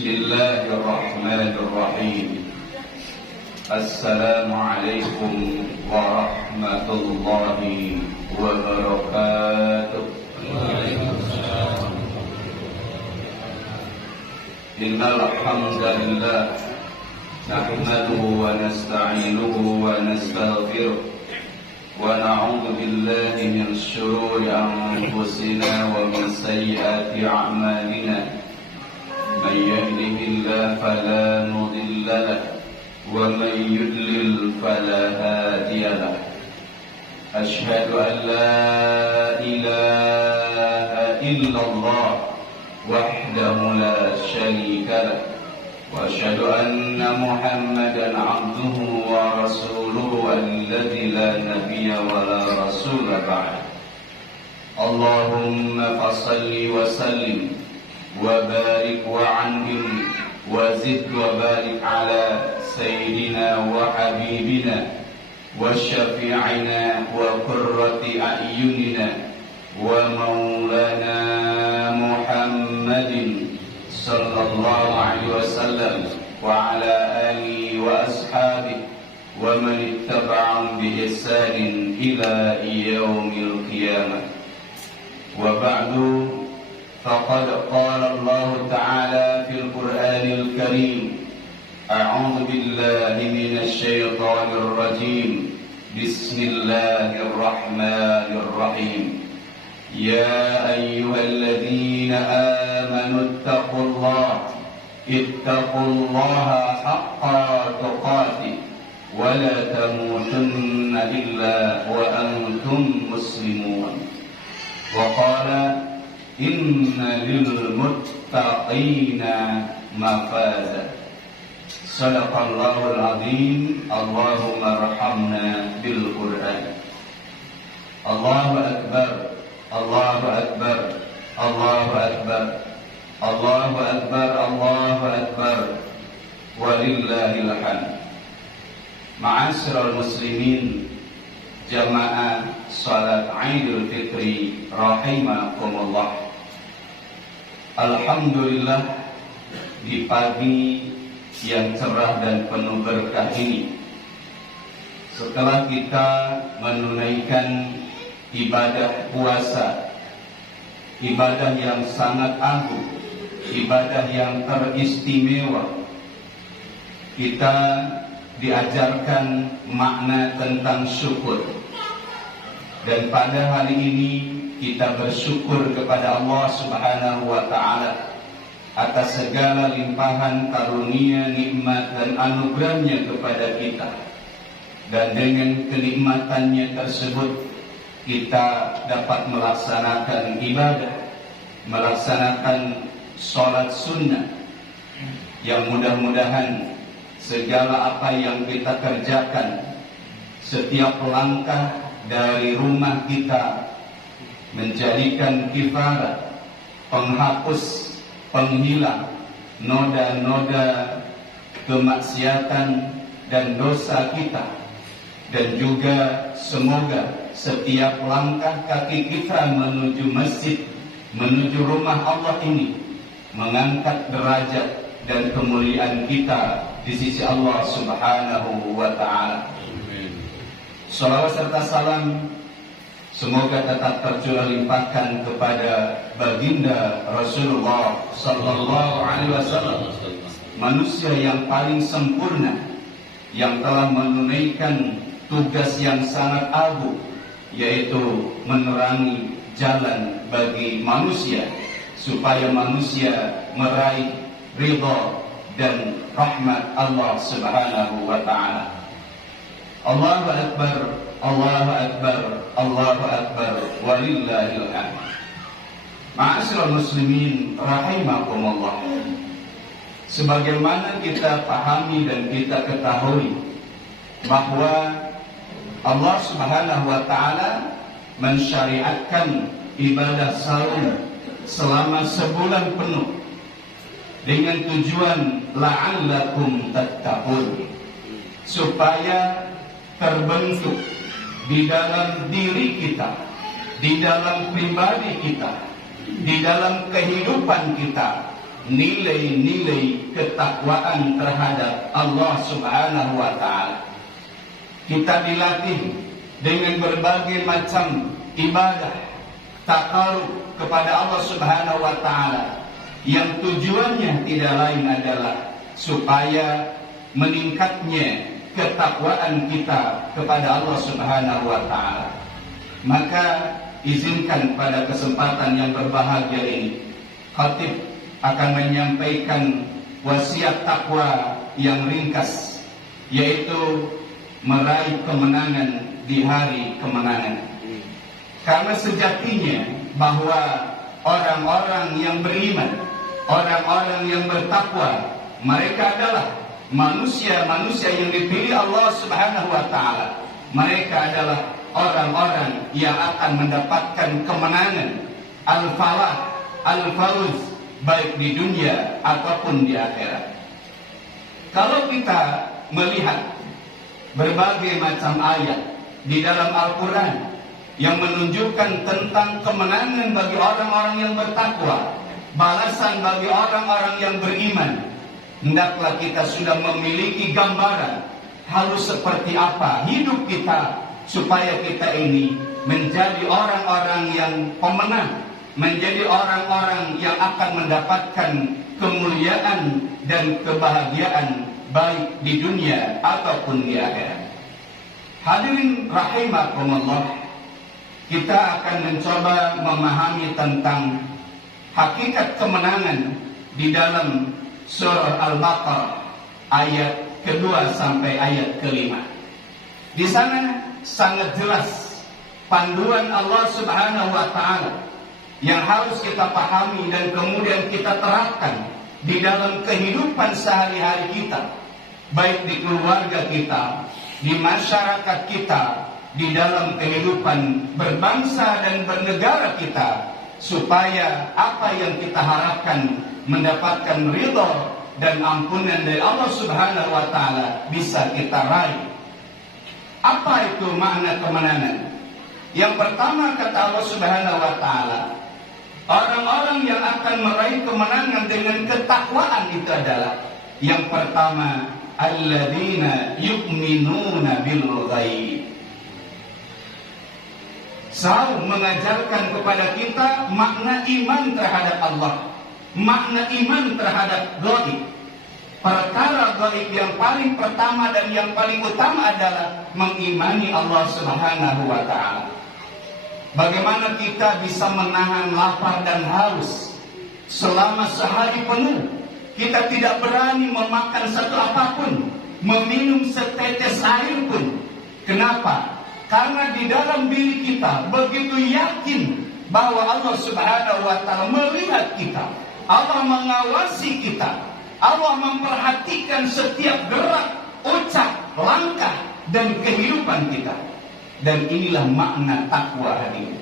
Bismillahirrahmanirrahim. Assalamualaikum warahmatullahi wabarakatuh. Innal hamdalillah nahmaduhu wa nasta'inuhu wa nastaghfiruh wa na'udzu billahi min shururi anfusina wa min sayyiati a'malina. من يهده الله فلا مضل له ومن يضلل فلا هادي له أشهد أن لا إله إلا الله وحده لا شريك له وأشهد أن محمدا عبده ورسوله الذي لا نبي ولا رسول بعده اللهم فصل وسلم وبارك وعنهم وزد وبارك على سيدنا وحبيبنا وشفيعنا وقرة أعيننا ومولانا محمد صلى الله عليه وسلم وعلى آله وأصحابه ومن اتبعهم بإحسان إلى يوم القيامة وبعد فقد قال الله تعالى في القرآن الكريم أعوذ بالله من الشيطان الرجيم بسم الله الرحمن الرحيم يا أيها الذين آمنوا اتقوا الله حق تقاته ولا تموتن إلا وأنتم مسلمون وقال إن للمتقين مفازا صدق الله العظيم اللهم ارحمنا بالقرآن الله أكبر الله أكبر الله أكبر الله أكبر الله أكبر ولله الحمد Ma'asyiral muslimin jamaah salat Idul Fitri rahimakumullah. Alhamdulillah di pagi yang cerah dan penuh berkah ini setelah kita menunaikan ibadah puasa, ibadah yang sangat agung, ibadah yang teristimewa, kita diajarkan makna tentang syukur. Dan pada hari ini kita bersyukur kepada Allah Subhanahu wa Ta'ala atas segala limpahan karunia, nikmat dan anugerahnya kepada kita. Dan dengan kenikmatannya tersebut kita dapat melaksanakan ibadah, melaksanakan sholat sunnah yang mudah-mudahan segala apa yang kita kerjakan, setiap langkah dari rumah kita menjadikan kifarat, penghapus, penghilang noda-noda kemaksiatan dan dosa kita. Dan juga semoga setiap langkah kaki kita menuju masjid, menuju rumah Allah ini mengangkat derajat dan kemuliaan kita di sisi Allah Subhanahu wa Ta'ala. Salawat serta salam semoga tetap tercurah limpahkan kepada baginda Rasulullah sallallahu alaihi wasallam, manusia yang paling sempurna, yang telah menunaikan tugas yang sangat agung, yaitu menerangi jalan bagi manusia supaya manusia meraih ridha dan rahmat Allah Subhanahu wa Ta'ala. Allahu Akbar, Allahu Akbar, Allahu Akbar, walillahil hamd. Ma'asyiral muslimin rahimakumullah. Sebagaimana kita pahami dan kita ketahui bahwa Allah Subhanahu wa Ta'ala mensyariatkan ibadah saum selama sebulan penuh dengan tujuan la'allakum tattaqun, supaya terbentuk di dalam diri kita, di dalam pribadi kita, di dalam kehidupan kita nilai-nilai ketakwaan terhadap Allah Subhanahu wa Ta'ala. Kita dilatih dengan berbagai macam ibadah takarub kepada Allah Subhanahu wa Ta'ala, yang tujuannya tidak lain adalah supaya meningkatnya ketakwaan kita kepada Allah Subhanahu wa Ta'ala. Maka izinkan pada kesempatan yang berbahagia ini, khatib akan menyampaikan wasiat takwa yang ringkas, yaitu meraih kemenangan di hari kemenangan. Karena sejatinya bahwa orang-orang yang beriman, orang-orang yang bertakwa, mereka adalah manusia-manusia yang dipilih Allah Subhanahu wa Ta'ala. Mereka adalah orang-orang yang akan mendapatkan kemenangan, al-falah, al-fawz, baik di dunia ataupun di akhirat. Kalau kita melihat berbagai macam ayat di dalam Al-Quran yang menunjukkan tentang kemenangan bagi orang-orang yang bertakwa, balasan bagi orang-orang yang beriman, hendaklah kita sudah memiliki gambaran harus seperti apa hidup kita supaya kita ini menjadi orang-orang yang pemenang, menjadi orang-orang yang akan mendapatkan kemuliaan dan kebahagiaan baik di dunia ataupun di akhirat. Hadirin rahimakumullah, kita akan mencoba memahami tentang hakikat kemenangan di dalam surah Al-Baqarah ayat kedua sampai ayat kelima. Di sana sangat jelas panduan Allah Subhanahu wa Ta'ala yang harus kita pahami dan kemudian kita terapkan di dalam kehidupan sehari-hari kita, baik di keluarga kita, di masyarakat kita, di dalam kehidupan berbangsa dan bernegara kita, supaya apa yang kita harapkan mendapatkan ridha dan ampunan dari Allah Subhanahu wa Ta'ala bisa kita raih. Apa itu makna kemenangan? Yang pertama kata Allah Subhanahu wa Ta'ala, orang-orang yang akan meraih kemenangan dengan ketakwaan itu adalah yang pertama, alladzina yu'minuna bil ghaib. Selalu mengajarkan kepada kita makna iman terhadap Allah, makna iman terhadap gaib. Perkara gaib yang paling pertama dan yang paling utama adalah mengimani Allah Subhanahu wa Ta'ala. Bagaimana kita bisa menahan lapar dan haus selama sehari penuh? Kita tidak berani memakan satu apapun, meminum setetes air pun. Kenapa? Karena di dalam diri kita begitu yakin bahwa Allah Subhanahu wa Ta'ala melihat kita, Allah mengawasi kita, Allah memperhatikan setiap gerak, ucap, langkah dan kehidupan kita. Dan inilah makna takwa hadirin.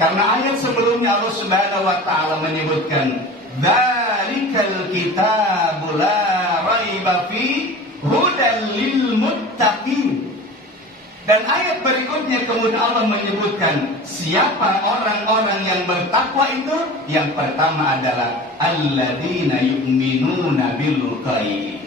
Karena ayat sebelumnya Allah Subhanahu wa Ta'ala menyebutkan, dzalikal kitabu la raiba fi hudal lil muttaqin. Dan ayat berikutnya kemudian Allah menyebutkan siapa orang-orang yang bertakwa itu? Yang pertama adalah alladzina yu'minuna bil ghaib.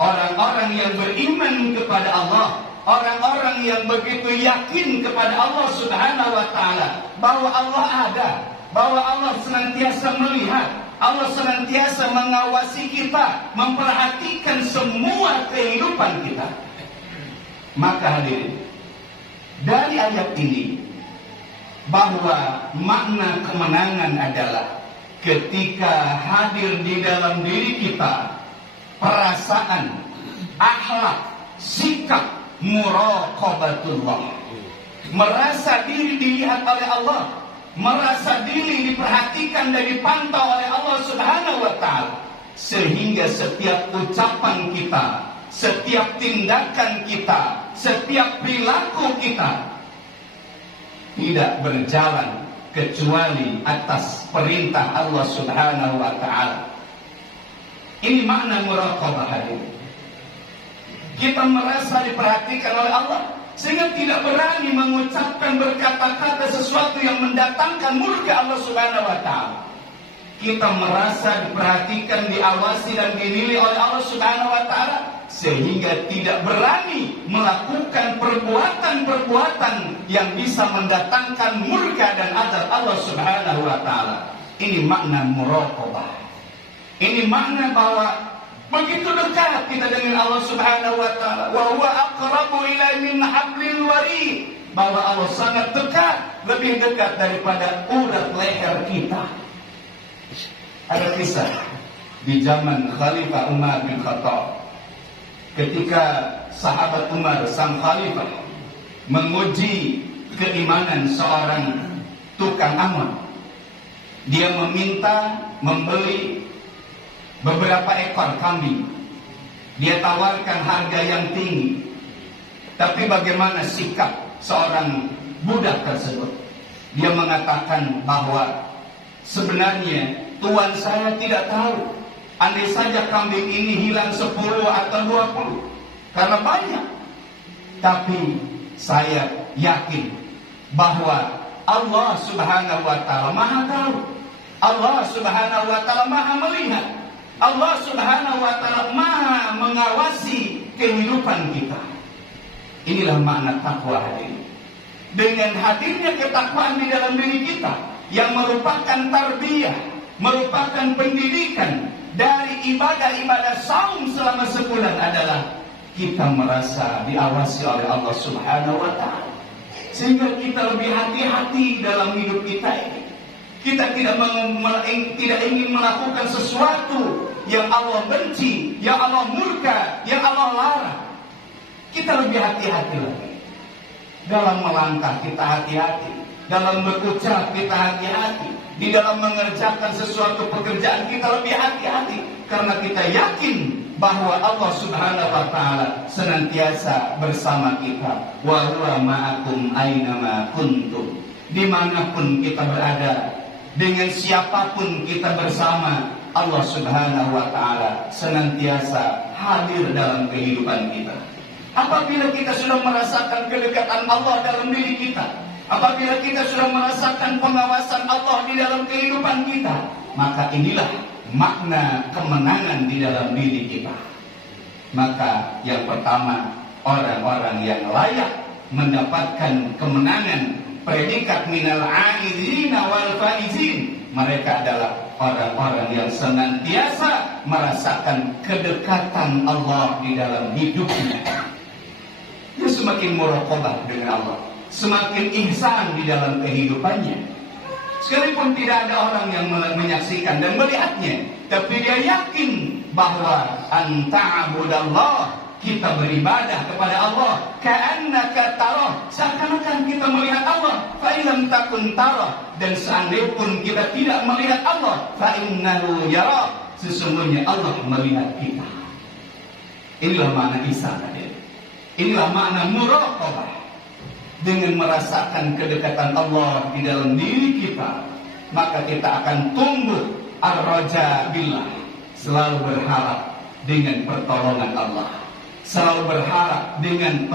Orang-orang yang beriman kepada Allah, orang-orang yang begitu yakin kepada Allah Subhanahu wa Ta'ala bahwa Allah ada, bahwa Allah senantiasa melihat, Allah senantiasa mengawasi kita, memperhatikan semua kehidupan kita. Maka hadirin, dari ayat ini bahwa makna kemenangan adalah ketika hadir di dalam diri kita perasaan, akhlak, sikap muraqabatullah, merasa diri dilihat oleh Allah, merasa diri diperhatikan dan dipantau oleh Allah Subhanahu wa Ta'ala, sehingga setiap ucapan kita, setiap tindakan kita, setiap perilaku kita tidak berjalan kecuali atas perintah Allah Subhanahu wa Ta'ala. Ini makna muraqabah hadirin. Kita merasa diperhatikan oleh Allah sehingga tidak berani mengucapkan berkata-kata sesuatu yang mendatangkan murka Allah Subhanahu wa Ta'ala. kita merasa diperhatikan, diawasi dan dinilai oleh Allah Subhanahu wa taala sehingga tidak berani melakukan perbuatan-perbuatan yang bisa mendatangkan murka dan azab Allah Subhanahu wa taala. Ini makna muraqabah. Ini makna bahwa begitu dekat kita dengan Allah Subhanahu wa taala. Wa huwa aqrabu ilaihi min hablil warid. Bahwa Allah sangat dekat, lebih dekat daripada urat leher kita. Ada kisah di zaman Khalifah Umar bin Khattab, ketika sahabat Umar sang khalifah menguji keimanan seorang tukang amal. Dia meminta membeli beberapa ekor kambing. Dia tawarkan harga yang tinggi. Tapi bagaimana sikap seorang budak tersebut? Dia mengatakan bahwa sebenarnya tuan saya tidak tahu. Andai saja kambing ini hilang 10 atau 20, karena banyak. Tapi saya yakin bahwa Allah Subhanahu wa taala Maha tahu. Allah Subhanahu wa taala Maha melihat. Allah Subhanahu wa taala Maha mengawasi kehidupan kita. Inilah makna takwa hadirin. Dengan hadirnya ketakwaan di dalam diri kita yang merupakan tarbiyah, merupakan pendidikan dari ibadah-ibadah saum selama sebulan adalah kita merasa diawasi oleh Allah Subhanahu wa taala. Sehingga kita lebih hati-hati dalam hidup kita ini. Kita tidak ingin melakukan sesuatu yang Allah benci, yang Allah murka, yang Allah larang. Kita lebih hati-hati lagi. Dalam melangkah kita hati-hati, dalam berucap kita hati-hati, di dalam mengerjakan sesuatu pekerjaan kita lebih hati-hati, karena kita yakin bahwa Allah Subhanahu wa taala senantiasa bersama kita. Wa huwa ma'akum aynama kuntum. Dimanapun kita berada, dengan siapapun kita bersama, Allah Subhanahu wa taala senantiasa hadir dalam kehidupan kita. Apabila kita sudah merasakan kedekatan Allah dalam diri kita, apabila kita sudah merasakan pengawasan Allah di dalam kehidupan kita, maka inilah makna kemenangan di dalam diri kita. Maka yang pertama, orang-orang yang layak mendapatkan kemenangan, predikat minal aidina wal faizin, mereka adalah orang-orang yang senantiasa merasakan kedekatan Allah di dalam hidupnya. Dia semakin muraqabah dengan Allah, semakin ihsan di dalam kehidupannya. Sekalipun tidak ada orang yang menyaksikan dan melihatnya, tapi dia yakin bahwa anta'budallah, kita beribadah kepada Allah, ka'annaka tarah, seakan-akan kita melihat Allah. Fa illam takun tarah, dan seandainya pun kita tidak melihat Allah, fa innahu yara, sesungguhnya Allah melihat kita. Inilah makna ihsan. Inilah makna muraqabah. Dengan merasakan kedekatan Allah di dalam diri kita, maka kita akan tumbuh ar-raja billah, selalu berharap dengan pertolongan Allah, selalu berharap dengan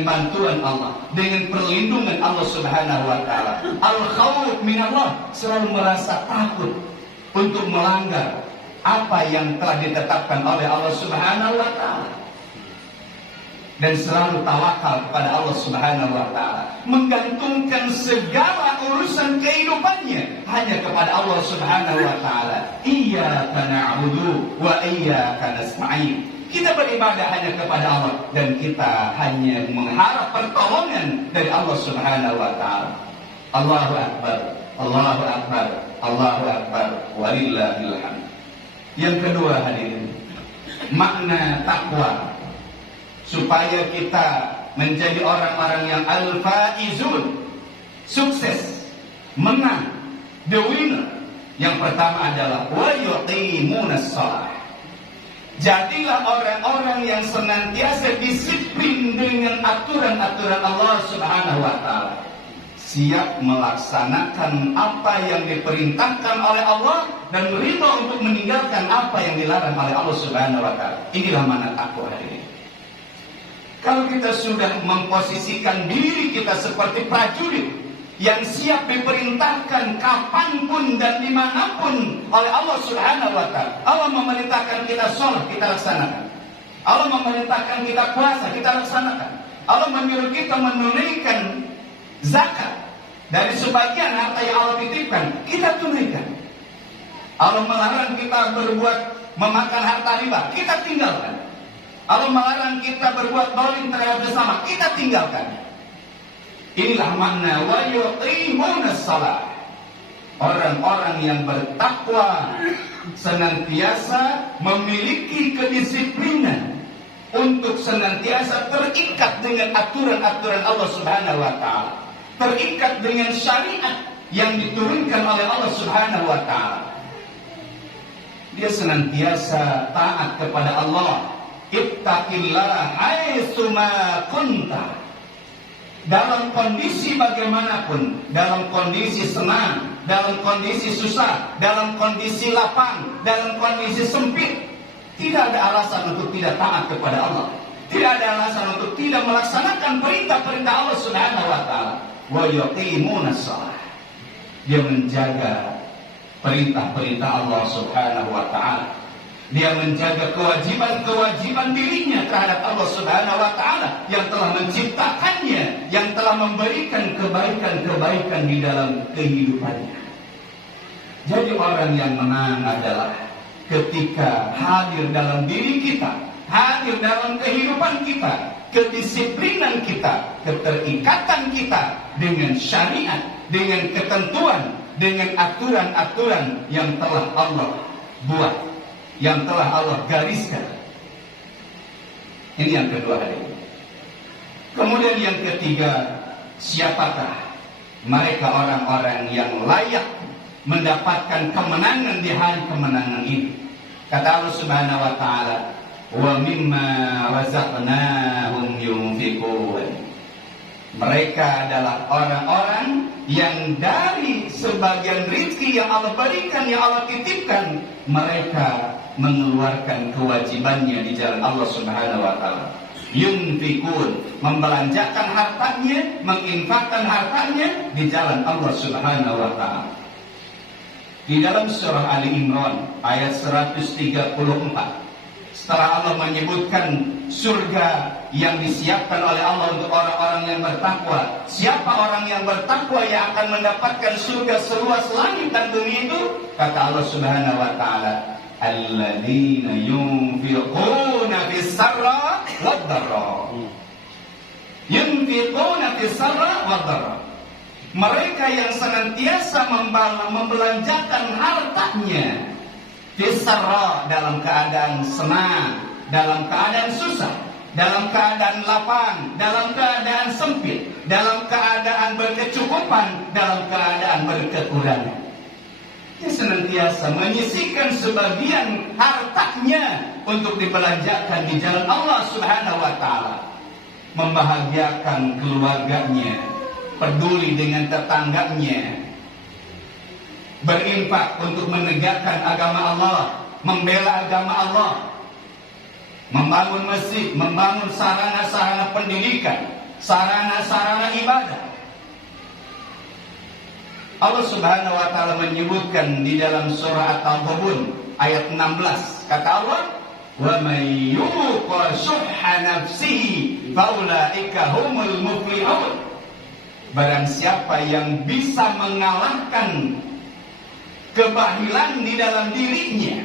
bantuan Allah, dengan perlindungan Allah Subhanahu wa taala. Al-khawf min Allah, selalu merasa takut untuk melanggar apa yang telah ditetapkan oleh Allah Subhanahu wa taala. Dan selalu tawakal kepada Allah Subhanahu wa taala, menggantungkan segala urusan kehidupannya hanya kepada Allah Subhanahu wa taala. Iyyaka na'budu wa iyyaka nasta'in. Kita beribadah hanya kepada Allah dan kita hanya mengharap pertolongan dari Allah Subhanahu wa taala. Allahu akbar, Allahu akbar, Allahu akbar, walillahil hamd. Yang kedua hadirin, makna takwa supaya kita menjadi orang-orang yang al-faizun, sukses, menang, the winner. Yang pertama adalah wa yuqimunas shalah. Jadilah orang-orang yang senantiasa disiplin dengan aturan-aturan Allah Subhanahu wa taala. Siap melaksanakan apa yang diperintahkan oleh Allah dan ridha untuk meninggalkan apa yang dilarang oleh Allah Subhanahu wa taala. Inilah makna takwa ini. Kalau kita sudah memposisikan diri kita seperti prajurit yang siap diperintahkan kapanpun dan dimanapun oleh Allah Subhanahu wa Ta'ala. Allah memerintahkan kita sholat, kita laksanakan. Allah memerintahkan kita puasa, kita laksanakan. Allah menyuruh kita menunaikan zakat dari sebagian harta yang Allah titipkan, kita tunaikan. Allah melarang kita memakan harta riba, kita tinggalkan. Allah melarang kita berbuat zalim terhadap sesama, kita tinggalkan. Inilah makna wa yuqimunas shalah. Orang-orang yang bertakwa senantiasa memiliki kedisiplinan untuk senantiasa terikat dengan aturan-aturan Allah Subhanahu wa Ta'ala, terikat dengan syariat yang diturunkan oleh Allah Subhanahu wa Ta'ala. Dia senantiasa taat kepada Allah. Ittaqillaha haitsu ma kunta. Dalam kondisi bagaimanapun, dalam kondisi senang, dalam kondisi susah, dalam kondisi lapang, dalam kondisi sempit, tidak ada alasan untuk tidak taat kepada Allah. Tidak ada alasan untuk tidak melaksanakan perintah-perintah Allah Subhanahu wa Ta'ala. Wa yuqimunas shalah. Dia menjaga perintah-perintah Allah Subhanahu wa Ta'ala. Dia menjaga kewajiban-kewajiban dirinya terhadap Allah Subhanahu wa Ta'ala yang telah menciptakannya, yang telah memberikan kebaikan-kebaikan di dalam kehidupannya. Jadi orang yang menang adalah ketika hadir dalam diri kita, hadir dalam kehidupan kita, kedisiplinan kita, keterikatan kita dengan syariat, dengan ketentuan, dengan aturan-aturan yang telah Allah buat, yang telah Allah gariskan. Ini yang kedua hari ini. Kemudian yang ketiga, siapakah mereka orang-orang yang layak mendapatkan kemenangan di hari kemenangan ini? Kata Allah Subhanahu wa Ta'ala, wa mimma razaqnahum yunfiqun. Mereka adalah orang-orang yang dari sebagian rezeki yang Allah berikan, yang Allah titipkan, mereka mengeluarkan kewajibannya di jalan Allah Subhanahu wa Ta'ala. Yunfikun, membelanjakan hartanya, menginfakkan hartanya di jalan Allah Subhanahu wa Ta'ala. Di dalam surah Ali Imran ayat 134, setelah Allah menyebutkan surga yang disiapkan oleh Allah untuk orang-orang yang bertakwa, siapa orang yang bertakwa yang akan mendapatkan surga seluas langit dan bumi itu? Kata Allah Subhanahu wa Ta'ala, alladzina yunfiquna fis-sarra wad-dharra. Yunfiquna fis-sarra wad-dharra. Mereka yang senantiasa membelanjakan hartanya fis-sarra, dalam keadaan senang, dalam keadaan susah, dalam keadaan lapang, dalam keadaan sempit, dalam keadaan berkecukupan, dalam keadaan berkekurangan. Dia senantiasa menyisihkan sebagian hartanya untuk dibelanjakan di jalan Allah Subhanahu wa Ta'ala, membahagiakan keluarganya, peduli dengan tetangganya, berinfak untuk menegakkan agama Allah, membela agama Allah, membangun masjid, membangun sarana-sarana pendidikan, sarana-sarana ibadah. Allah Subhanahu wa Ta'ala menyebutkan di dalam surah At-Taghabun ayat 16, kata Allah, wa may yuqa syuhha nafsihi faulaika humul muflihun. Barang siapa yang bisa mengalahkan kebahilan di dalam dirinya,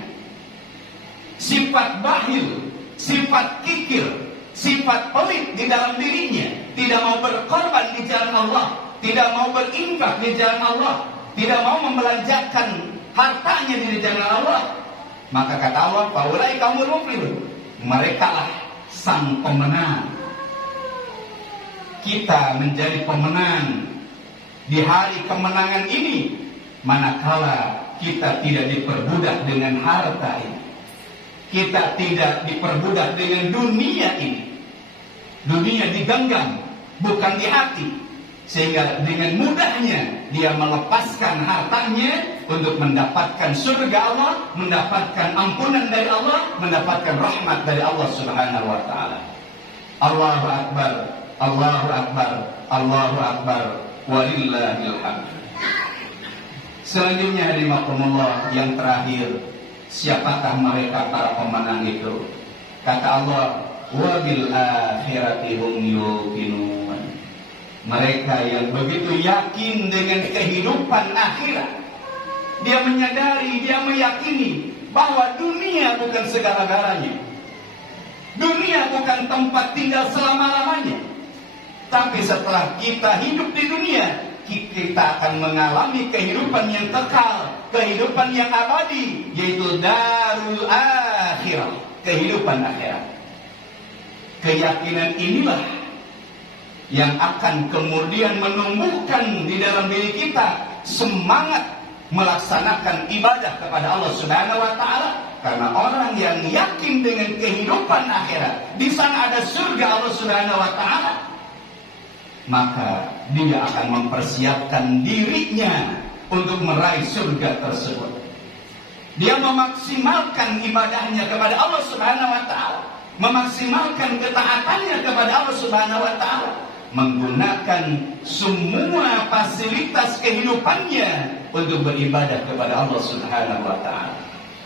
sifat bahil, sifat kikir, sifat pelit di dalam dirinya, tidak mau berkorban di jalan Allah, tidak mau berinfak di jalan Allah, tidak mau membelanjakan hartanya di jalan Allah, maka kata Allah, faulaika humul muflihun, merekalah sang pemenang. Kita menjadi pemenang di hari kemenangan ini manakala kita tidak diperbudak dengan harta ini, kita tidak diperbudak dengan dunia ini. Dunia digenggam, bukan di hati, sehingga dengan mudahnya dia melepaskan hartanya untuk mendapatkan surga Allah, mendapatkan ampunan dari Allah, mendapatkan rahmat dari Allah Subhanahu wa Ta'ala. Allahu Akbar, Allahu Akbar, Allahu Akbar, walillahil hamd. Selanjutnya hadirin yang terakhir, siapakah mereka para pemenang itu? Kata Allah, wa bil akhirati hum yuqinun. Mereka yang begitu yakin dengan kehidupan akhirat. Dia menyadari, dia meyakini bahwa dunia bukan segala-galanya. Dunia bukan tempat tinggal selama-lamanya. Tapi setelah kita hidup di dunia, kita akan mengalami kehidupan yang kekal, kehidupan yang abadi, yaitu darul akhirah, kehidupan akhirat. Keyakinan inilah yang akan kemudian menumbuhkan di dalam diri kita semangat melaksanakan ibadah kepada Allah Subhanahu wa taala. Karena orang yang yakin dengan kehidupan akhirat, di sana ada surga Allah Subhanahu wa taala, maka dia akan mempersiapkan dirinya untuk meraih surga tersebut. Dia memaksimalkan ibadahnya kepada Allah Subhanahu wa taala, memaksimalkan ketaatannya kepada Allah Subhanahu wa taala, menggunakan semua fasilitas kehidupannya untuk beribadah kepada Allah Subhanahu wa taala.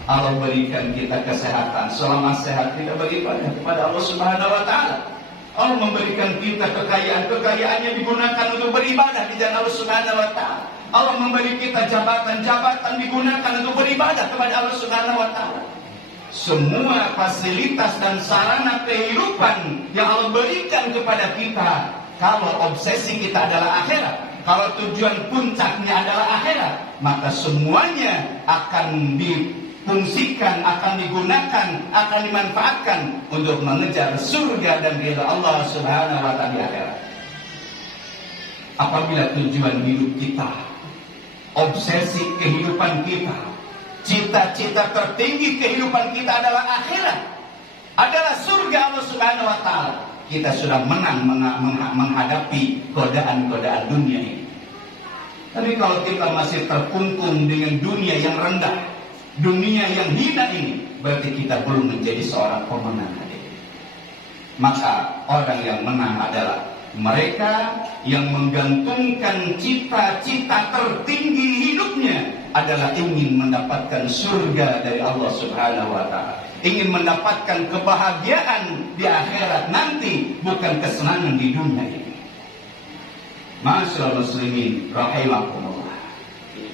Allah berikan kita kesehatan, selama sehat kita beribadah kepada Allah Subhanahu wa taala. Allah memberikan kita kekayaan, kekayaannya digunakan untuk beribadah di jalan Allah Subhanahu wa taala. Allah memberi kita jabatan, jabatan digunakan untuk beribadah kepada Allah Subhanahu wa taala. Semua fasilitas dan sarana kehidupan yang Allah berikan kepada kita, kalau obsesi kita adalah akhirat, kalau tujuan puncaknya adalah akhirat, maka semuanya akan difungsikan, akan digunakan, akan dimanfaatkan untuk mengejar surga dan ridha Allah Subhanahu wa taala di akhirat. Apabila tujuan hidup kita, obsesi kehidupan kita, cita-cita tertinggi kehidupan kita adalah akhirat, adalah surga Allah Subhanahu wa taala, kita sudah menang menghadapi godaan-godaan dunia ini. Tapi kalau kita masih terkungkung dengan dunia yang rendah, dunia yang hina ini, berarti kita belum menjadi seorang pemenang. Maka orang yang menang adalah mereka yang menggantungkan cita-cita tertinggi hidupnya adalah ingin mendapatkan surga dari Allah Subhanahu wa taala, ingin mendapatkan kebahagiaan di akhirat nanti, bukan kesenangan di dunia ini. Ma'asyiral muslimin rahimakumullah.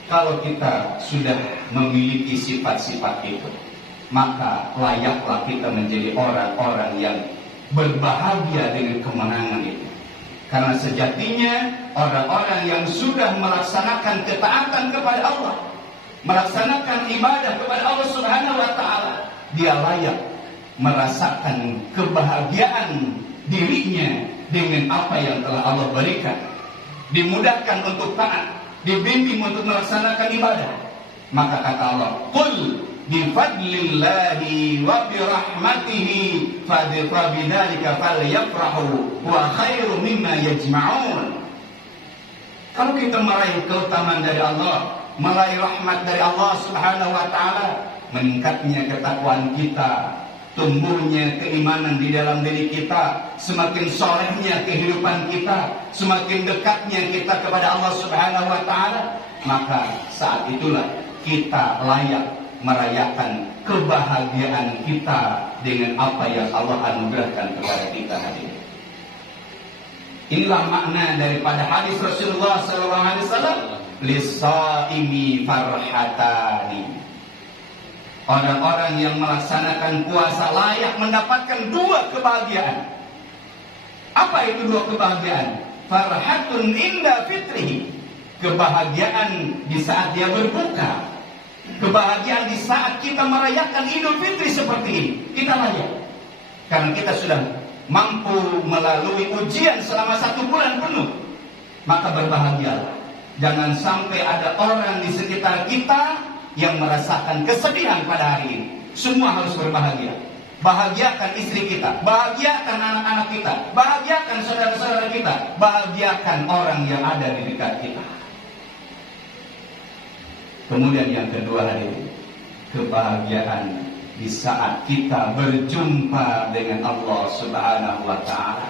Kalau kita sudah memiliki sifat-sifat itu, maka layaklah kita menjadi orang-orang yang berbahagia dengan kemenangan itu. Karena sejatinya orang-orang yang sudah melaksanakan ketaatan kepada Allah, melaksanakan ibadah kepada Allah Subhanahu wa taala, dia layak merasakan kebahagiaan dirinya dengan apa yang telah Allah berikan. Dimudahkan untuk taat, dibimbing untuk melaksanakan ibadah. Maka kata Allah, qul bifadlillahi wa birahmatihi fabidzalika falyafrahu wa khairu mimma yajma'un. Kalau kita meraih keutamaan dari Allah, meraih rahmat dari Allah Subhanahu wa taala, meningkatnya ketakwaan kita, tumbuhnya keimanan di dalam diri kita, semakin solehnya kehidupan kita, semakin dekatnya kita kepada Allah Subhanahu wa taala, maka saat itulah kita layak merayakan kebahagiaan kita dengan apa yang Allah anugerahkan kepada kita hari ini. Inilah makna daripada hadis Rasulullah SAW, lis-shaimi farhatani. Orang-orang yang melaksanakan puasa layak mendapatkan dua kebahagiaan. Apa itu dua kebahagiaan? Farhatun inda fitrihi, kebahagiaan di saat dia berbuka, kebahagiaan di saat kita merayakan Idul Fitri seperti ini. Kita layak, karena kita sudah mampu melalui ujian selama 1 bulan penuh. Maka berbahagialah. Jangan sampai ada orang di sekitar kita yang merasakan kesedihan pada hari ini. Semua harus berbahagia. Bahagiakan istri kita, bahagiakan anak-anak kita, bahagiakan saudara-saudara kita, bahagiakan orang yang ada di dekat kita. Kemudian yang kedua hari ini, kebahagiaan di saat kita berjumpa dengan Allah Subhanahu wa taala.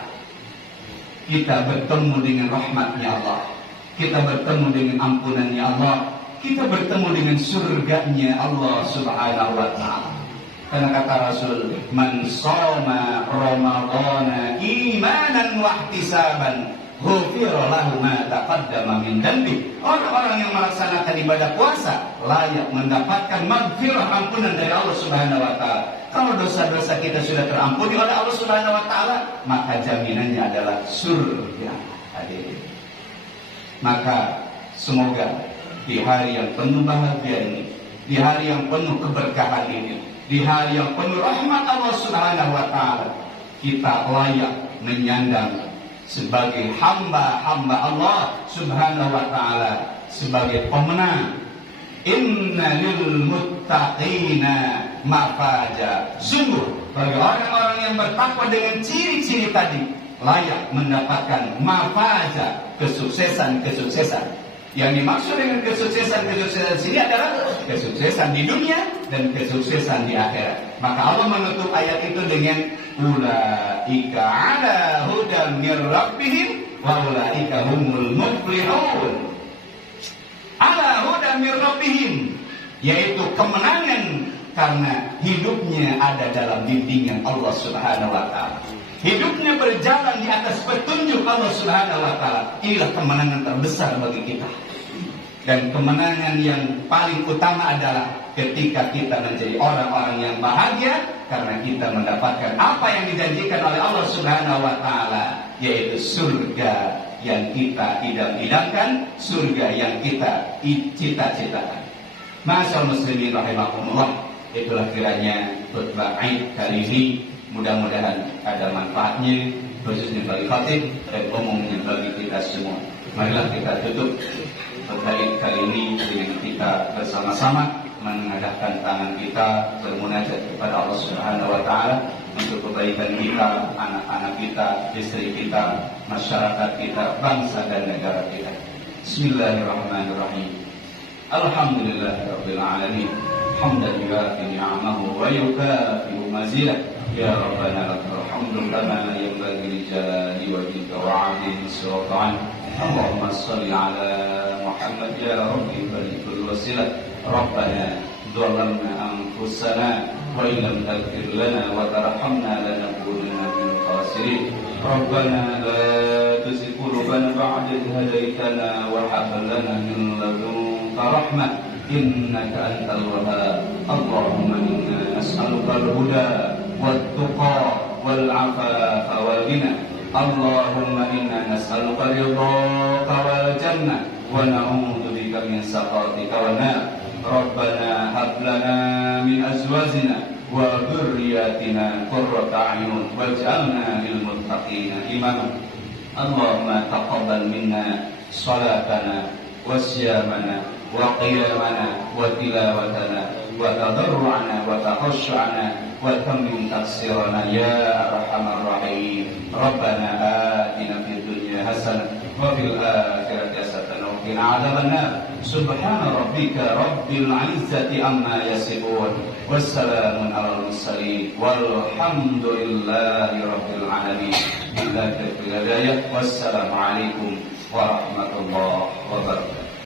Kita bertemu dengan rahmatnya Allah. kita bertemu dengan ampunannya Allah, kita bertemu dengan surganya Allah Subhanahu wa taala. Karena kata Rasul, man shoma ramadhana imanan wa ihtisaban ghufira lahu ma taqaddama min dhanbi. Orang-orang yang melaksanakan ibadah puasa layak mendapatkan maghfirah, ampunan dari Allah Subhanahu wa taala. Kalau dosa-dosa kita sudah terampuni oleh Allah Subhanahu wa taala, maka jaminannya adalah surga. Hadirin. Maka semoga di hari yang penuh bahagia ini, di hari yang penuh keberkahan ini, di hari yang penuh rahmat Allah Subhanahu wa taala, kita layak menyandang sebagai hamba-hamba Allah Subhanahu wa taala, sebagai pemenang. Inna lil muttaqina mafaza. Sungguh bagi orang-orang yang bertakwa dengan ciri-ciri tadi layak mendapatkan mafaza, kesuksesan-kesuksesan. Yang dimaksud dengan kesuksesan-kesuksesan sini adalah kesuksesan di dunia dan kesuksesan di akhirat. Maka Allah menutup ayat itu dengan ulaika ala hudan mir rabbihim wa ulaika humul muflihun. Ala hudan mir rabbihim, yaitu kemenangan karena hidupnya ada dalam bimbingan Allah Subhanahu wa taala. Hidupnya berjalan di atas petunjuk Allah Subhanahu wa taala. Inilah kemenangan terbesar bagi kita. Dan kemenangan yang paling utama adalah ketika kita menjadi orang-orang yang bahagia karena kita mendapatkan apa yang dijanjikan oleh Allah Subhanahu wa taala, yaitu surga yang kita idam-idamkan, surga yang kita cita-citakan. Ma'asyiral muslimin rahimakumullah, itulah kiranya khutbah Id kali ini. Mudah-mudahan ada manfaatnya, khususnya bagi khatib dan umumnya bagi kita semua. Marilah kita tutup khutbah Id kali ini dengan kita bersama-sama mengadahkan tangan kita bermunajat kepada Allah Subhanahu wa taala untuk kebaikan kita, anak-anak kita, istri kita, masyarakat kita, bangsa dan negara kita. Bismillahirrahmanirrahim. Alhamdulillahirabbil alamin. Hamdan yuwafi ni'amahu wa yukafi'u mazidah. Ya Rabbana lakal hamdu kama yanbaghi li jalali wajhika wa 'azimi sultanik. Allahumma shalli ala Muhammad ya Rabbi balikul wasilah. Rabbana dhalamna anfusana wa illam taghfir lana wa tarhamna lanakunanna minal khasirin. Rabbana la tuzigh qulubana ba'da idh hadaytana wa hab lana min ladunka rahmah innaka antal wahhab. Allahumma inna nas'aluka al-huda wat-tuqa wal-'afafa wal-ghina. Allahumma inna nas'aluka ridhaka wal jannah wa na'udzu bika min sakhatika wan nar. Rabbana hab lana min azwajina wa dhurriyyatina qurrata a'yun waj'alna lil muttaqina imama. Allahumma taqabbal minna salatana wa siyamana wa qiyamana wa tilawatana wa tadarru'ana wa takhashu'ana wa tammim taqsirana ya arhamar rahim. Rabbana atina fid dunya hasanah wa fil akhirati hasanah wa qina adzabannar. Subhana rabbika rabbil izzati amma yasifun wassalamun alal mursalin walhamdulillahi rabbil alamin. Billahi taufiq hidayah. Wassalamu alaikum warahmatullahi wabarakatuh.